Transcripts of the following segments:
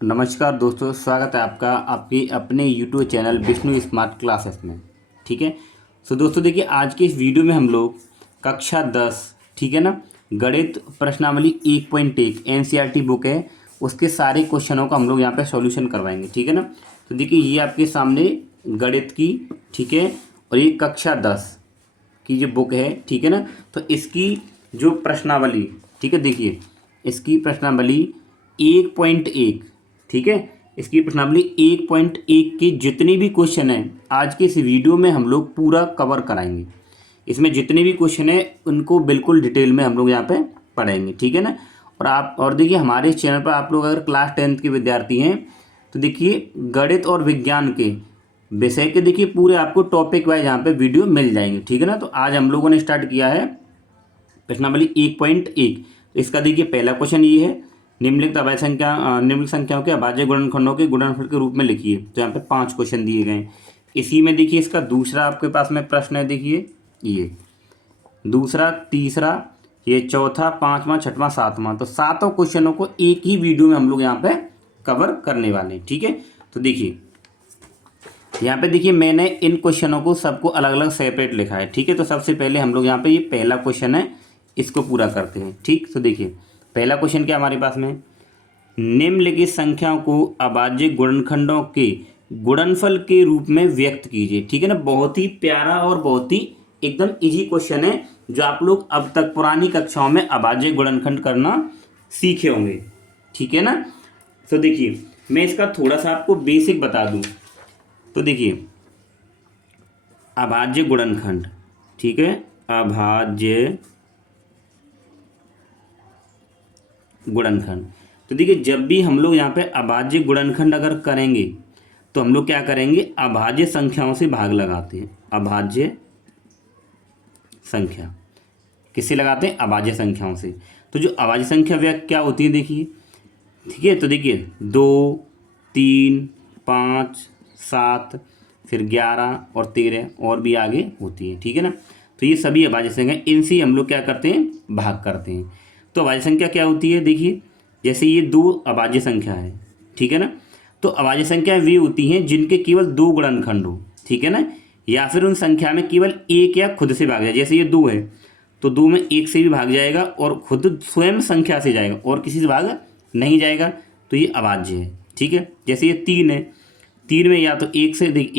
नमस्कार दोस्तों, स्वागत है आपका आपके अपने YouTube channel Vishnu smart classes में। ठीक है। सो दोस्तों देखिए, आज के इस वीडियो में हम लोग कक्षा 10, ठीक है ना, गणित प्रश्नावली 1.1 एनसीईआरटी बुक है, उसके सारे क्वेश्चनों का हम लोग यहाँ पे सॉल्यूशन करवाएंगे। ठीक है ना। तो देखिए, ये आपके सामने गणित की, ठीक है, और ये कक्षा 10 की जो बुक है, ठीक है ना। तो इसकी जो प्रश्नावली, ठीक है, देखिए इसकी प्रश्नावली 1.1, ठीक है, इसकी प्रश्नावली 1.1 के जितने भी क्वेश्चन हैं आज के इस वीडियो में हम लोग पूरा कवर कराएंगे। इसमें जितने भी क्वेश्चन हैं उनको बिल्कुल डिटेल में हम लोग यहाँ पे पढ़ेंगे। ठीक है ना। और देखिए, हमारे इस चैनल पर आप लोग अगर क्लास 10th के विद्यार्थी हैं तो देखिए गणित और विज्ञान के विषय के देखिए पूरे आपको टॉपिक वाइज यहाँ पे वीडियो मिल जाएंगे। ठीक है ना। तो आज हम लोगों ने स्टार्ट किया है प्रश्नावली 1.1। इसका देखिए पहला क्वेश्चन ये है, निम्नलिखित अभाज्य संख्या निम्नलिखित संख्याओं के अभाज्य गुणनखंडों के गुणनफल के रूप में लिखिए। तो यहाँ पे 5 क्वेश्चन दिए गए हैं। इसी में देखिए इसका दूसरा आपके पास में प्रश्न है, देखिए ये दूसरा, तीसरा, ये चौथा, पांचवा, छठवां, सातवां। तो सातों क्वेश्चनों को एक ही वीडियो में हम लोग यहाँ पे कवर करने वाले हैं। ठीक है। तो देखिए यहाँ पे देखिए मैंने इन क्वेश्चनों को सबको अलग अलग सेपरेट लिखा है। ठीक है। तो सबसे पहले हम लोग यहाँ पे ये पहला क्वेश्चन है, इसको पूरा करते हैं। ठीक। तो देखिए पहला क्वेश्चन क्या हमारे पास में, निम्नलिखित संख्याओं को अभाज्य गुणनखंडों के गुणनफल के रूप में व्यक्त कीजिए। ठीक है ना। बहुत ही प्यारा और बहुत ही एकदम इजी क्वेश्चन है, जो आप लोग अब तक पुरानी कक्षाओं में अभाज्य गुणनखंड करना सीखे होंगे। ठीक है ना। तो देखिए मैं इसका थोड़ा सा आपको बेसिक बता दूं। तो देखिए अभाज्य गुणनखंड, ठीक है, अभाज्य गुणनखंड। तो देखिए जब भी हम लोग यहाँ पे अभाज्य गुणनखंड अगर करेंगे तो हम लोग क्या करेंगे, अभाज्य संख्याओं से भाग लगाते हैं। अभाज्य संख्या किससे लगाते हैं, अभाज्य संख्याओं से। तो जो अभाज्य संख्या व्यक्त क्या होती है देखिए, ठीक है। तो देखिए 2, 3, 5, 7, फिर 11 और 13 और भी आगे होती है। ठीक है ना। तो ये सभी अभाज्य संख्या, इनसे हम लोग क्या करते हैं, भाग करते हैं। तो अभाज्य संख्या क्या होती है, देखिए जैसे ये 2 अभाज्य संख्या है, ठीक है ना। तो अभाज्य संख्या वे होती हैं जिनके केवल 2 गुणनखंड हो, ठीक है ना, या फिर उन संख्या में केवल एक या खुद से भाग जाए। जैसे ये 2 है तो 2 में एक से भी भाग जाएगा और खुद स्वयं संख्या से जाएगा और किसी से भाग नहीं जाएगा, तो ये अभाज्य है। ठीक है। जैसे ये 3 है, 3 में या तो एक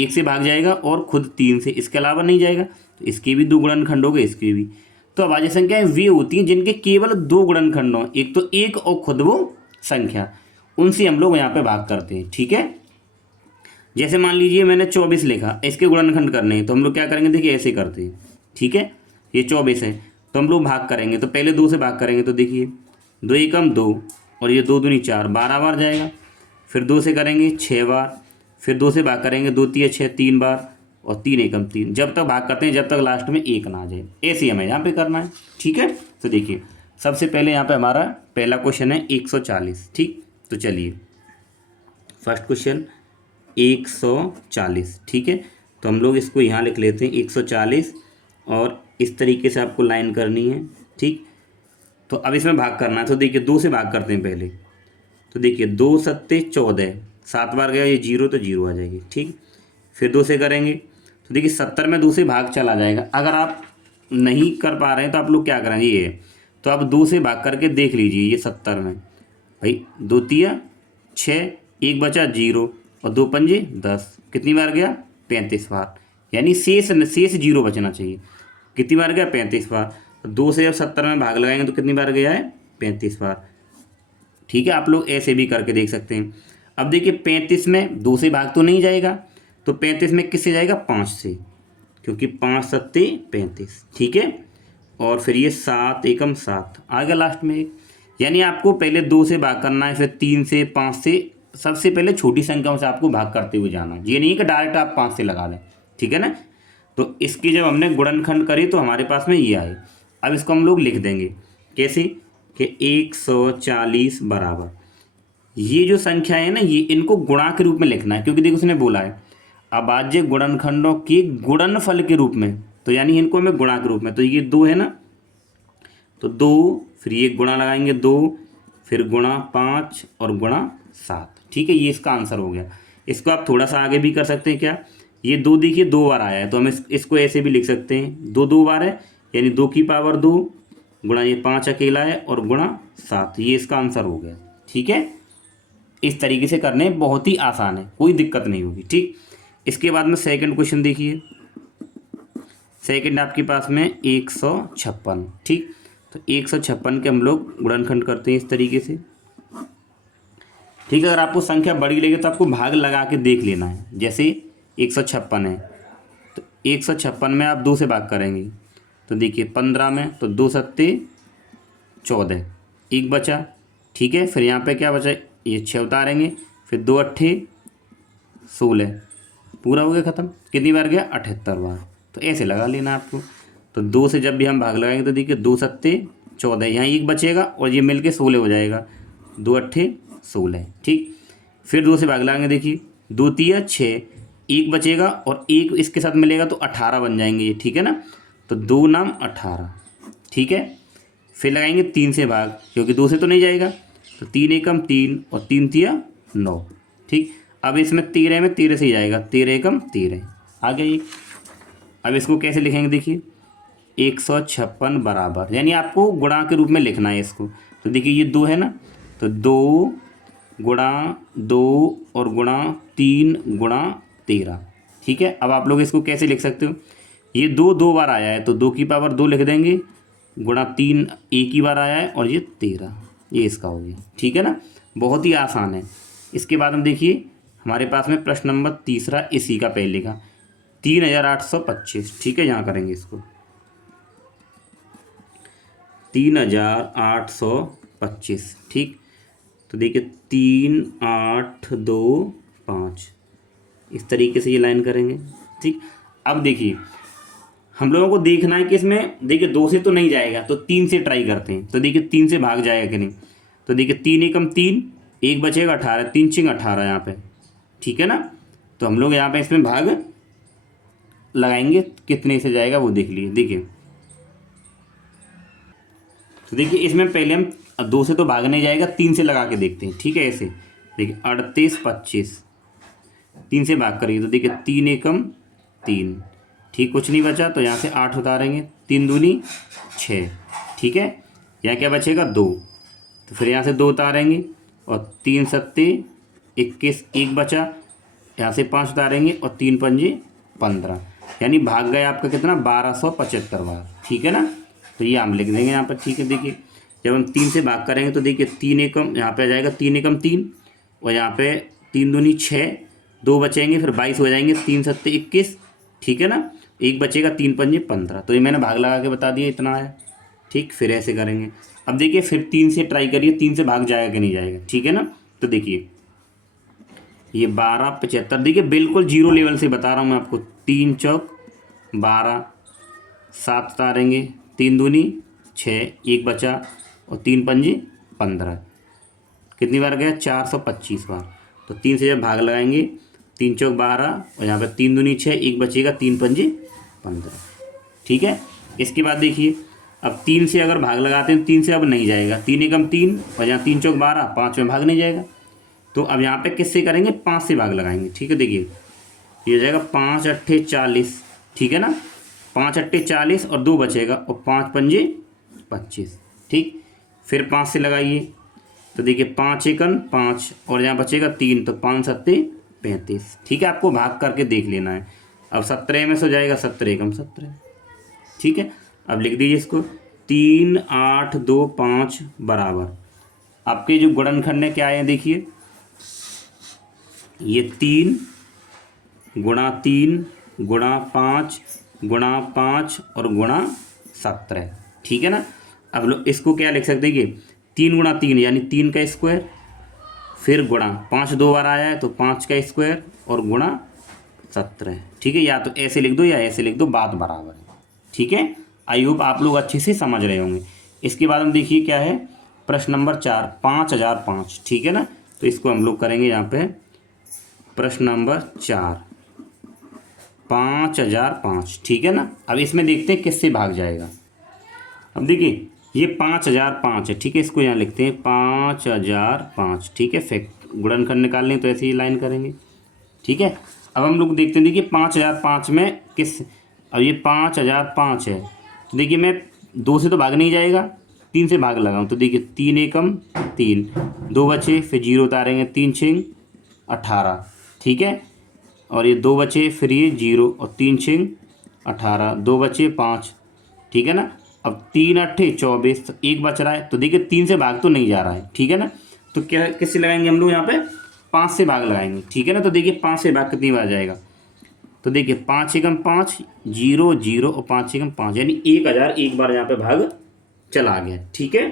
से भाग जाएगा और खुद 3 से, इसके अलावा नहीं जाएगा, तो इसके भी 2 गुणनखंड हो गए, इसके भी। तो अभाज्य संख्याएं वे होती हैं जिनके केवल 2 गुणनखंड हों, एक तो एक और खुद वो संख्या, उनसे हम लोग यहाँ पे भाग करते हैं। ठीक है। जैसे मान लीजिए मैंने 24 लिखा, इसके गुणनखंड करने हैं, तो हम लोग क्या करेंगे, देखिए ऐसे करते हैं। ठीक है। ये 24 है तो हम लोग भाग करेंगे, तो पहले 2 से भाग करेंगे, तो देखिए 2 एकम 2 और ये 2 दूनी 4, 12 बार जाएगा। फिर 2 से करेंगे 6 बार, फिर 2 से भाग करेंगे, 2 तिया 6, 3 बार, और 3 एकम 3, जब तक भाग करते हैं जब तक लास्ट में 1 ना आ जाए। ऐसे हमें यहाँ पे करना है। ठीक है। तो देखिए सबसे पहले यहाँ पे हमारा पहला क्वेश्चन है 140। ठीक। तो चलिए फर्स्ट क्वेश्चन 140। ठीक है। तो हम लोग इसको यहाँ लिख लेते हैं 140, और इस तरीके से आपको लाइन करनी है। ठीक। तो अब इसमें भाग करना है, तो देखिए 2 से भाग करते हैं पहले। तो देखिए 2 सत्ते 14, 7 बार गया, ये 0 तो 0 आ जाएगी। ठीक। फिर 2 से करेंगे, तो देखिए 70 में 2 से भाग चला जाएगा। अगर आप नहीं कर पा रहे हैं तो आप लोग क्या करेंगे, ये तो आप 2 से भाग करके देख लीजिए, ये 70 में भाई 2 तिया 6, 1 बचा 0, और 2 पंजे 10, कितनी बार गया, 35 बार। यानी शेष 0 बचना चाहिए। कितनी बार गया, 35 बार। 2 से जब 70 में भाग लगाएंगे तो कितनी बार गया है, 35 बार। ठीक है। आप लोग ऐसे भी करके देख सकते हैं। अब देखिए 35 में 2 से भाग तो नहीं जाएगा, तो 35 में किससे जाएगा, 5 से, क्योंकि 5 सत्ते 35। ठीक है। और फिर ये 7 एकम 7 आ गया लास्ट में एक। यानी आपको पहले 2 से भाग करना है, फिर 3 से, 5 से, सबसे पहले छोटी संख्याओं से आपको भाग करते हुए जाना है। ये नहीं कि डायरेक्ट आप 5 से लगा दें। ठीक है ना। तो इसकी जब हमने गुणनखंड करी तो हमारे पास में ये आए। अब इसको हम लोग लिख देंगे कैसे, कि 140 बराबर, ये जो संख्या है ना, ये इनको गुणा के रूप में लिखना है, क्योंकि देखो उसने बोला है अभाज्य गुणनखंडों के गुणनफल के रूप में, तो यानी इनको हमें गुणा के रूप में। तो ये 2 है ना, तो 2, फिर ये गुणा लगाएंगे 2, फिर गुणा 5 और गुणा 7। ठीक है, ये इसका आंसर हो गया। इसको आप थोड़ा सा आगे भी कर सकते हैं। क्या ये 2 देखिए 2 बार आया है, तो हम इसको ऐसे भी लिख सकते हैं, 2 2 बार है यानी 2 की पावर 2 गुणा ये 5 अकेला है और गुणा 7, ये इसका आंसर हो गया। ठीक है, इस तरीके से करने बहुत ही आसान है, कोई दिक्कत नहीं होगी। ठीक, इसके बाद में सेकंड क्वेश्चन देखिए। सेकंड आपके पास में 156। ठीक, तो 156 के हम लोग गुणनखंड करते हैं इस तरीके से। ठीक है, अगर आपको संख्या बड़ी लगे तो आपको भाग लगा के देख लेना है। जैसे 156 है तो 156 में आप 2 से भाग करेंगे तो देखिए 15 में तो 2 सत्ते 14, एक बचा। ठीक है, फिर यहाँ पे क्या बचा, ये 6 उतारेंगे, फिर 2 अट्ठे 16, पूरा हो गया ख़त्म। कितनी बार गया, 78 बार। तो ऐसे लगा लेना आपको। तो 2 से जब भी हम भाग लगाएंगे तो देखिए 2 सत्ते 14, यहाँ एक बचेगा और ये मिल के 16 हो जाएगा, 2 अट्ठे 16। ठीक, फिर 2 से भाग लगाएंगे, देखिए 2 तिया 6, एक बचेगा और एक इसके साथ मिलेगा तो 18 बन जाएंगे ये। ठीक है ना, तो 2 नाम 18। ठीक है, फिर लगाएंगे 3 से भाग, क्योंकि 2 से तो नहीं जाएगा, तो 3 एकम 3 और 3 तिया 9। ठीक, अब इसमें 13 में 13 से ही जाएगा, 13 एकम 13 आ गया ये। अब इसको कैसे लिखेंगे, देखिए 156 बराबर, यानी आपको गुणा के रूप में लिखना है इसको। तो देखिए ये 2 है ना, तो 2 गुणा 2 और गुणा 3 गुणा 13। ठीक है, अब आप लोग इसको कैसे लिख सकते हो, ये 2 2 बार आया है तो 2 की पावर 2 लिख देंगे, गुणा 3 एक ही बार आया है और ये 13, ये इसका हो गया। ठीक है ना, बहुत ही आसान है। इसके बाद हम देखिए हमारे पास में प्रश्न नंबर तीसरा इसी का पहले का 3825। ठीक है, यहाँ करेंगे इसको 3825। ठीक, तो देखिए 3 8 2 5, इस तरीके से ये लाइन करेंगे। ठीक, अब देखिए हम लोगों को देखना है कि इसमें देखिए 2 से तो नहीं जाएगा, तो 3 से ट्राई करते हैं। तो देखिए 3 से भाग जाएगा कि नहीं, तो देखिए 3 एकम 3, एक बचेगा 18, 3 छिंग 18 यहाँ पे। ठीक है ना, तो हम लोग यहाँ पे इसमें भाग लगाएंगे, कितने से जाएगा वो देख लीजिए। देखिए तो देखिए इसमें पहले हम 2 से तो भाग नहीं जाएगा, 3 से लगा के देखते हैं। ठीक है, ऐसे देखिए 38 25, 3 से भाग करिए तो देखिए 3 एकम 3। ठीक, कुछ नहीं बचा तो यहाँ से 8 उतारेंगे, 3 दूनी 6। ठीक है, यहाँ क्या बचेगा 2, तो फिर यहाँ से 2 उतारेंगे और 3 सत्ते 21, एक बचा, यहाँ से 5 उतारेंगे और 3 पंजे 15, यानी भाग गया आपका कितना 1275 बार। ठीक है ना, तो ये हम लिख देंगे यहाँ पर। ठीक है, देखिए जब हम 3 से भाग करेंगे तो देखिए 3 एकम यहाँ पे आ जाएगा, 3 एकम 3 और यहाँ पे 3 दूनी 6, 2 बचेंगे, फिर 22 हो जाएंगे, 3 सत्ते 21। ठीक है ना, एक बचेगा, 3 पंजे 15, तो ये मैंने भाग लगा के बता दिया, इतना आया। ठीक, फिर ऐसे करेंगे। अब देखिए फिर 3 से ट्राई करिए, 3 से भाग जाएगा कि नहीं जाएगा। ठीक है ना, तो देखिए ये 1275, देखिए बिल्कुल जीरो लेवल से बता रहा हूँ मैं आपको। 3 चौक 12, 7 उतारेंगे, 3 दूनी 6, एक बचा और 3 पंजे 15, कितनी बार गया 425 बार। तो 3 से जब भाग लगाएंगे, 3 चौक 12 और यहाँ पर 3 दूनी 6, एक बचेगा, 3 पंजे 15। ठीक है, इसके बाद देखिए अब 3 से अगर भाग लगाते हैं, 3 से अब नहीं जाएगा, 3 एकम 3 और यहाँ 3 चौक 12, 5 में भाग नहीं जाएगा, तो अब यहाँ पे किससे करेंगे, 5 से भाग लगाएंगे। ठीक है, देखिए ये हो जाएगा 5 अट्ठे 40। ठीक है ना, 5 अट्ठे 40 और 2 बचेगा और 5 पंजे 25। ठीक, फिर 5 से लगाइए तो देखिए 5 एकन 5 और यहाँ बचेगा 3, तो 5 सत्ते 35। ठीक है, आपको भाग करके देख लेना है। अब 17 में से हो जाएगा 17 एकम 17। ठीक है, अब लिख दीजिए इसको 3 8 2 5 बराबर आपके जो गुणनखंड है क्या है, देखिए ये 3 गुणा 3 गुणा 5 गुणा 5 और गुणा 17। ठीक है ना, अब लोग इसको क्या लिख सकते हैं कि 3 गुणा 3 यानी 3 का स्क्वायर, फिर गुणा 5 2 बार आया है तो 5 का स्क्वायर और गुणा 17। ठीक है, या तो ऐसे लिख दो या ऐसे लिख दो, बात बराबर है। ठीक है, आई होप आप लोग अच्छे से समझ रहे होंगे। इसके बाद हम देखिए क्या है, प्रश्न नंबर 4 5005। ठीक है ना, तो इसको हम लोग करेंगे यहाँ पे प्रश्न नंबर 4 5005। ठीक है ना, अब इसमें देखते हैं किससे भाग जाएगा। अब देखिए ये 5005 है। ठीक है, इसको यहाँ लिखते हैं 5005। ठीक है, गुणनखंड निकालनी है तो ऐसे ही लाइन करेंगे, ठीक है। अब हम लोग देखते हैं, देखिए 5005 में किस, अब ये 5005 है तो देखिए मैं 2 से तो भाग नहीं जाएगा, 3 से भाग लगाऊँ तो देखिए 3 एकम 3, 2 बचे, फिर 0 उतारेंगे, 3 6 18, ठीक है। और ये 2 बचे, फिर ये 0 और 3 6 18, 2 बचे 5, ठीक है ना। अब 3 8 24, तो 1 बच रहा है तो देखिए 3 से भाग तो नहीं जा रहा है, ठीक है ना। तो क्या किससे लगाएंगे हम लोग यहाँ पे, 5 से भाग लगाएंगे, ठीक है ना। तो देखिए 5 से भाग कितनी बार जाएगा, तो देखिए 5 एकम 5, 0 0 और 5 एकम 5, यानी 1000 एक बार यहाँ पे भाग चला गया, ठीक है।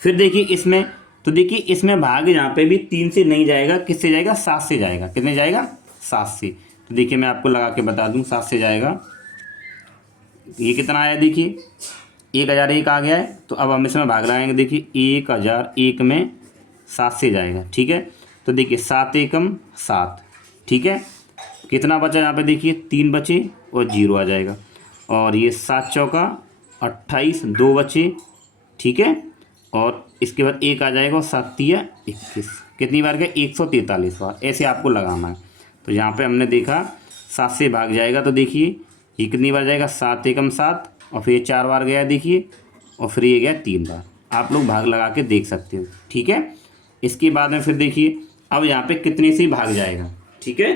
फिर देखिए इसमें, तो देखिए इसमें भाग यहाँ पे भी 3 से नहीं जाएगा, किससे जाएगा, 7 से जाएगा। कितने जाएगा, 7 से। तो देखिए मैं आपको लगा के बता दूँ, 7 से जाएगा। ये कितना आया, देखिए 1001 आ गया है। तो अब हम इसमें भाग लगाएंगे, देखिए 1001 में 7 से जाएगा, ठीक है। तो देखिए 7 एकम 7, ठीक है। कितना बचा यहाँ पे, देखिए 3 बचे और 0 आ जाएगा। और ये 7 चौका 28, 2 बचे, ठीक है। और इसके बाद 1 आ जाएगा और 7 तिया 21, कितनी बार गया, 143 बार। ऐसे आपको लगाना है। तो यहाँ पे हमने देखा 7 से भाग जाएगा, तो देखिए ये कितनी बार जाएगा, 7 एकम 7, और फिर ये 4 बार गया देखिए, और फिर ये गया 3 बार। आप लोग भाग लगा के देख सकते हो, ठीक है। इसके बाद में फिर देखिए अब यहाँ पे कितने से भाग जाएगा, ठीक है।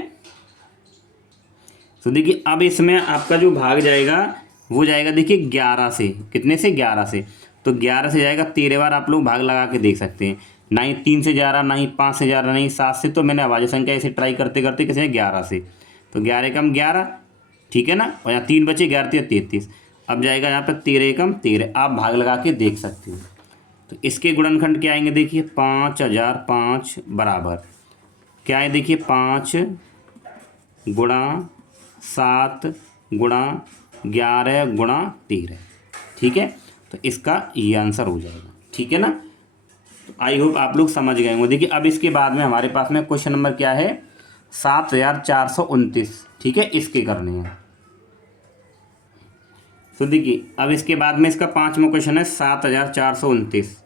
तो देखिए अब इसमें आपका जो भाग जाएगा वो जाएगा, देखिए 11 से। कितने से, 11 से। तो 11 से जाएगा 13 बार। आप लोग भाग लगा के देख सकते हैं, ना ही 3 से जा रहा, ना ही 5 से जा रहा, ना ही 7 से। तो मैंने अभाज्य संख्या ऐसे ट्राई करते करते किसे 11 से, तो 11 एकम 11, ठीक है ना। और यहाँ 3 बचे, 11 तिया 33। अब जाएगा यहाँ पर 13 एकम 13। आप भाग लगा के देख सकते हो। तो इसके गुणनखंड क्या आएंगे, देखिए 5005 बराबर क्या है, देखिए 5 गुणा 7 गुणा 11 गुणा 13, ठीक है। तो इसका ये आंसर हो जाएगा, ठीक है ना। तो आई होप आप लोग समझ गए होंगे। देखिए अब इसके बाद में हमारे पास में क्वेश्चन नंबर क्या है, 7429, ठीक है। इसके करने हैं। तो देखिए अब इसके बाद में इसका 5वां क्वेश्चन है 7429।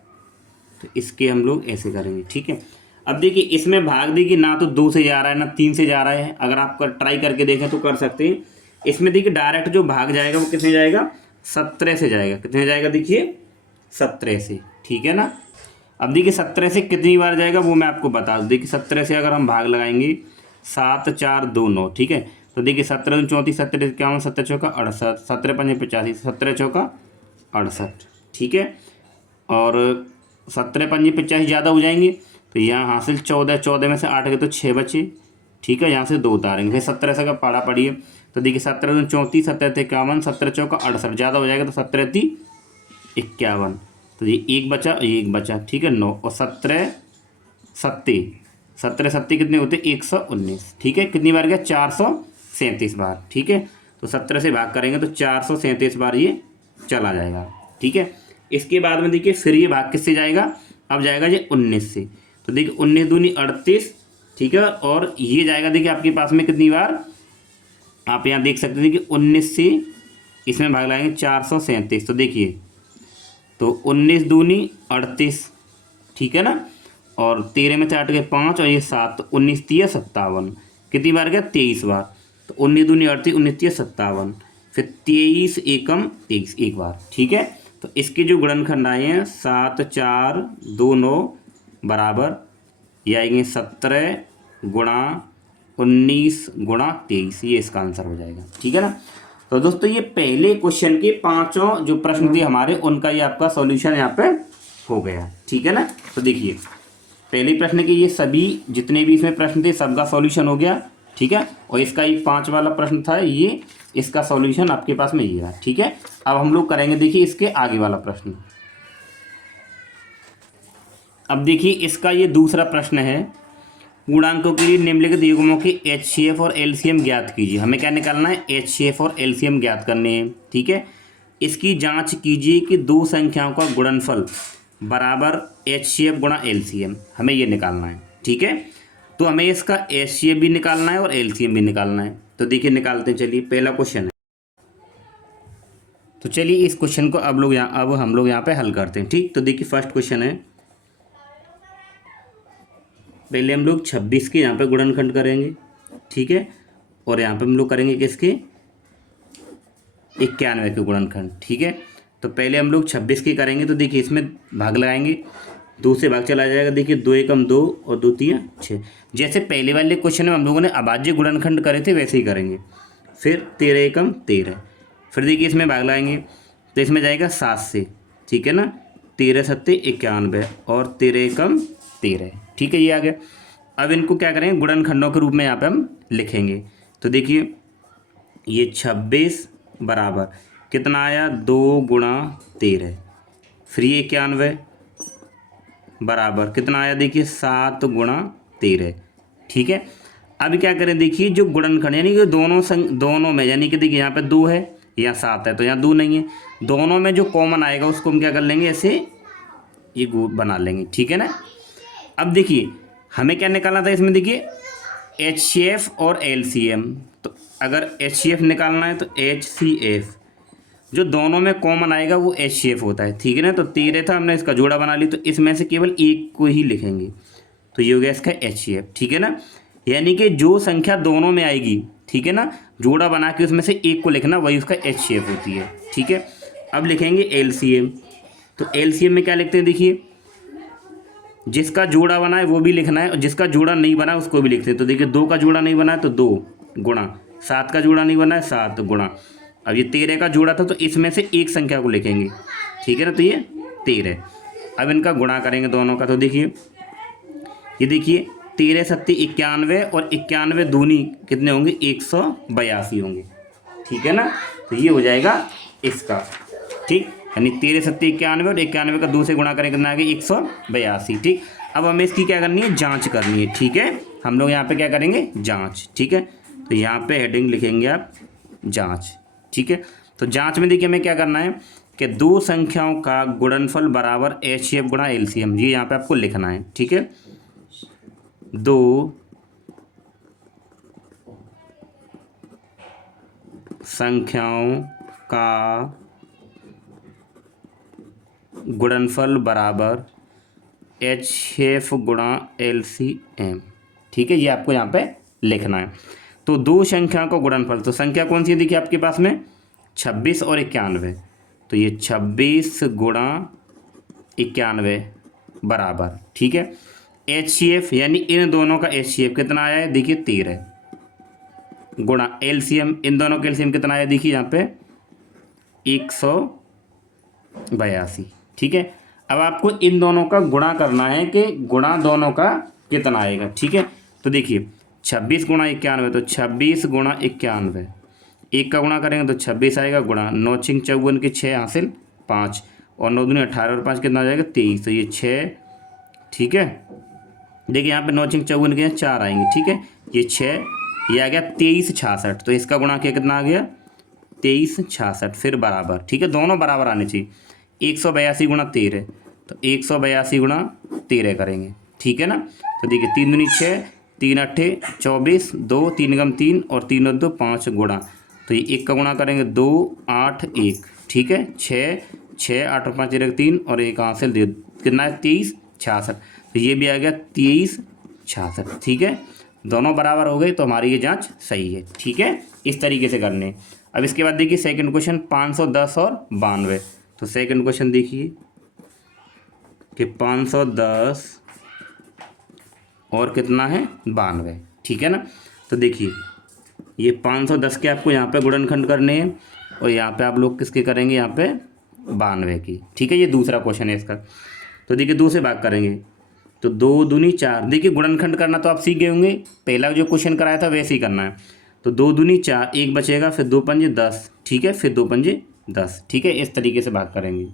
तो इसके हम लोग ऐसे करेंगे, ठीक है। अब देखिए इसमें भाग देखिए ना तो 2 से जा रहा है ना 3 से जा रहा है। अगर आप ट्राई करके देखें तो कर सकते हैं। इसमें देखिए डायरेक्ट जो भाग जाएगा वो कितने जाएगा, 17 से जाएगा। कितने जाएगा, देखिए 17 से, ठीक है ना। अब देखिए 17 से कितनी बार जाएगा वो मैं आपको बता दूँ। देखिए 17 से अगर हम भाग लगाएंगे 7 4 2 9, ठीक है। तो देखिए 17 34, 17 51, 17 चौका 68, 17 पंजे 85, 17 चौका 68, ठीक है। और 17 पंजे 85 ज़्यादा हो जाएंगे, तो यहाँ हासिल 14, 14 में से 8 गए तो 6 बचे, ठीक है। यहाँ से 2 उतारेंगे, फिर 17 से का पाड़ा पड़िए। तो देखिए 17 34, 17 51, 17 चौका 68, ज़्यादा हो जाएगा तो 17 51। तो ये 1 बचा, ये 1 बचा, ठीक है 9, और 17 सत्ते कितने होते, 119, ठीक है। कितनी बार गया, 437 बार, ठीक है। तो 17 से भाग करेंगे तो 437 बार ये चला जाएगा, ठीक है। इसके बाद में देखिए फिर ये भाग किससे जाएगा, अब जाएगा ये 19 से। तो देखिए 19 दूनी 38, ठीक है। और ये जाएगा देखिए आपके पास में कितनी बार, आप यहाँ देख सकते हैं कि 19 से इसमें भाग लगाएंगे 437। तो देखिए तो 19 दूनी 38, ठीक है ना। और 13 में से 8 गए 5 और ये 7, तो 19 तिया 57। कितनी बार गया, 23 बार। तो 19 दूनी 38, 19 तिया 57, फिर 23 एकम 23 एक बार, ठीक है। तो इसके जो गुणनखंड आए हैं 7 4 2 9 बराबर ये आएंगे 17 गुणा 19 गुणा 23, ये इसका आंसर हो जाएगा, ठीक है ना। तो दोस्तों ये पहले क्वेश्चन के 5 जो प्रश्न थे हमारे, उनका ये आपका सॉल्यूशन यहाँ पे हो गया, ठीक है ना। तो देखिए पहले प्रश्न के ये सभी जितने भी इसमें प्रश्न थे सबका सॉल्यूशन हो गया, ठीक है। और इसका एक 5 वाला प्रश्न था, ये इसका सॉल्यूशन आपके पास में ये रहा, ठीक है। अब हम लोग करेंगे देखिए इसके आगे वाला प्रश्न। अब देखिए इसका ये दूसरा प्रश्न है, पूर्णांकों के लिए निम्नलिखित युग्मों की HCF और LCM ज्ञात कीजिए। हमें क्या निकालना है, HCF और LCM ज्ञात करने हैं, ठीक है। इसकी जांच कीजिए कि दो संख्याओं का गुणनफल बराबर HCF गुणा LCM, हमें ये निकालना है, ठीक है। तो हमें इसका HCF भी निकालना है और LCM भी निकालना है। तो देखिए निकालते हैं, चलिए पहला क्वेश्चन है। तो चलिए इस क्वेश्चन को अब हम लोग यहाँ पे हल करते हैं, ठीक। तो देखिए फर्स्ट क्वेश्चन है पहले हम लोग 26 के यहाँ पे गुणनखंड करेंगे, ठीक है, और यहाँ पे हम लोग करेंगे किसके, 91 के गुणनखंड, ठीक है। तो पहले हम लोग 26 की करेंगे, तो देखिए इसमें भाग लगाएंगे, 2 से भाग चला जाएगा, देखिए 2 एकम 2 और 2 तियां 6। जैसे पहले वाले क्वेश्चन में हम लोगों ने अभाज्य गुणनखंड करे थे वैसे ही करेंगे। फिर 13 एकम 13, फिर देखिए इसमें भाग लगाएंगे, तो इसमें जाएगा 7 से, ठीक है ना, 13 सत्ते 91 और 13 एकम 13, ठीक है, ये आ गया। अब इनको क्या करेंगे, गुणनखंडों के रूप में यहाँ पे हम लिखेंगे। तो देखिए ये 26 बराबर कितना आया, 2 गुणा 13, फिर ये 91 बराबर कितना आया, देखिए 7 गुणा 13, ठीक है। अब क्या करें, देखिए जो गुणनखंड यानी कि दोनों में, यानी कि देखिए यहाँ पे 2 है, यहाँ 7 है, तो यहाँ 2 नहीं है, दोनों में जो कॉमन आएगा उसको हम क्या कर लेंगे, ऐसे ये बना लेंगे, ठीक है ना। अब देखिए हमें क्या निकालना था इसमें, देखिए HCF और LCM। तो अगर HCF निकालना है तो HCF जो दोनों में कॉमन आएगा वो HCF होता है, ठीक है ना। तो 13 था, हमने इसका जोड़ा बना ली, तो इसमें से केवल एक को ही लिखेंगे, तो ये हो गया इसका HCF, ठीक है ना। यानी कि जो संख्या दोनों में आएगी, ठीक है ना, जोड़ा बना के उसमें से एक को लिखना, वही उसका HCF होती है, ठीक है। अब लिखेंगे LCM। तो LCM में क्या लिखते हैं, देखिए जिसका जोड़ा बना है वो भी लिखना है और जिसका जोड़ा नहीं बना है उसको भी लिखते हैं। तो देखिए 2 का जोड़ा नहीं बना है तो 2 गुणा, 7 का जोड़ा नहीं बना है 7 गुणा, अब ये 13 का जोड़ा था तो इसमें से एक संख्या को लिखेंगे, ठीक है ना, तो ये 13। अब इनका गुणा करेंगे दोनों का, तो देखिए ये देखिए 13 सत्ते 91 और 91 दूनी कितने होंगे, 182 होंगे, ठीक है ना। तो ये हो जाएगा इसका, ठीक, यानी 13 सत्ते 91 और 91 का 2 से गुणा करें कितना आ गया, 182, ठीक। अब हमें इसकी क्या करनी है, जांच करनी है, ठीक है। हम लोग यहाँ पे क्या करेंगे, जांच, ठीक है। तो यहाँ पे हेडिंग लिखेंगे आप जांच, ठीक है। तो जांच में देखिए हमें क्या करना है कि 2 संख्याओं का गुणनफल बराबर HCF गुणा LCM, ये यहाँ पे आपको लिखना है, ठीक है। 2 संख्याओं का गुणनफल बराबर HCF गुणा LCM, ठीक है, ये आपको यहाँ पे लिखना है। तो 2 संख्याओं का गुणनफल, तो संख्या कौन सी है, देखिए आपके पास में 26 और 91, तो ये 26 गुणा 91 बराबर, ठीक है, HCF यानी इन दोनों का HCF कितना आया है, देखिए 13 गुणा LCM, इन दोनों का LCM कितना आया, देखिए यहाँ पे 182, ठीक है। अब आपको इन दोनों का गुणा करना है कि गुणा दोनों का कितना आएगा, ठीक है। तो देखिए 26 गुणा 91, तो 26 गुणा 91, एक का गुणा करेंगे तो 26 आएगा, गुणा 9 छिंग 54 के 6 हासिल 5 और 9 दूनी 18 और 5 कितना आ जाएगा 23, तो ये 6, ठीक है। देखिए यहाँ पे 9 छिंग 54 के 4 आएंगे, ठीक है, ये 6, ये आ गया 2366, तो इसका गुणा किया कितना आ गया 2366, फिर बराबर, ठीक है, दोनों बराबर आने चाहिए। 182 गुणा 13, तो 182 गुणा 13 करेंगे, ठीक है ना। तो देखिए 3 दूनी 6, 3 अट्ठे 24, 2 3 गम 3 और 3 और 2 5 गुणा, तो ये 1 का गुणा करेंगे 2 8 1, ठीक है, 6 8 और 5 3 और 1 हासिल दे कितना है 2366, तो ये भी आ गया 2366, ठीक है, दोनों बराबर हो गए, तो हमारी ये जांच सही है, ठीक है। इस तरीके से करने। अब इसके बाद देखिए सेकंड क्वेश्चन 510 और 92, तो सेकंड क्वेश्चन देखिए कि 510 और कितना है 92, ठीक है ना। तो देखिए ये 510 के आपको यहाँ पे गुणनखंड करने हैं और यहाँ पे आप लोग किसके करेंगे, यहाँ पे 92 की, ठीक है, ये दूसरा क्वेश्चन है इसका। तो देखिए 2 से भाग करेंगे, तो 2 दूनी 4, देखिए गुणनखंड करना तो आप सीख गए होंगे, पहला जो क्वेश्चन कराया था वैसे ही करना है। तो 2 दूनी 4, 1 बचेगा, फिर 2 पंजे 10, ठीक है, फिर 2 पंजे 10, ठीक है, इस तरीके से भाग करेंगे,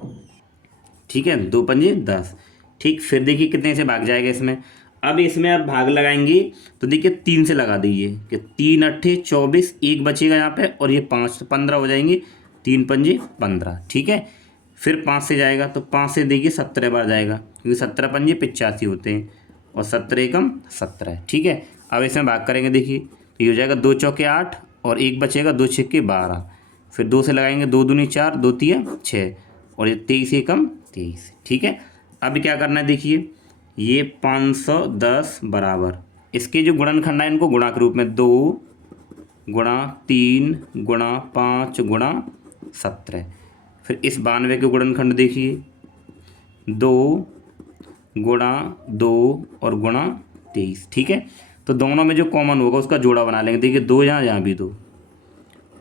ठीक है, 2 पंजे 10, ठीक। फिर देखिए कितने से भाग जाएगा इसमें, अब इसमें आप भाग लगाएंगे तो देखिए 3 से लगा दीजिए कि 3 अट्ठे 24, 1 बचेगा यहाँ पे और ये 5, तो 15 हो जाएंगे, 3 पंजे 15, ठीक है। फिर 5 से जाएगा तो 5 से देखिए 17 बार जाएगा, क्योंकि 17 पंजे 85 होते हैं और 17 एकम 17, ठीक है। अब इसमें भाग करेंगे, देखिए तो ये हो जाएगा 2 चौके 8 और 1 बचेगा, 2 छक्के 12, फिर 2 से लगाएंगे, 2 दूनी 4, 2 तिया 6 और ये 23 एकम 23, ठीक है। अब क्या करना है, देखिए ये 510 बराबर, इसके जो गुणनखंड है इनको गुणा के रूप में 2 गुणा 3 गुणा 5 गुणा 17। फिर इस 92 के गुणनखंड देखिए, 2 गुणा 2 और गुणा 23। ठीक है, तो दोनों में जो कॉमन होगा उसका जोड़ा बना लेंगे। देखिए 2 यहाँ भी 2,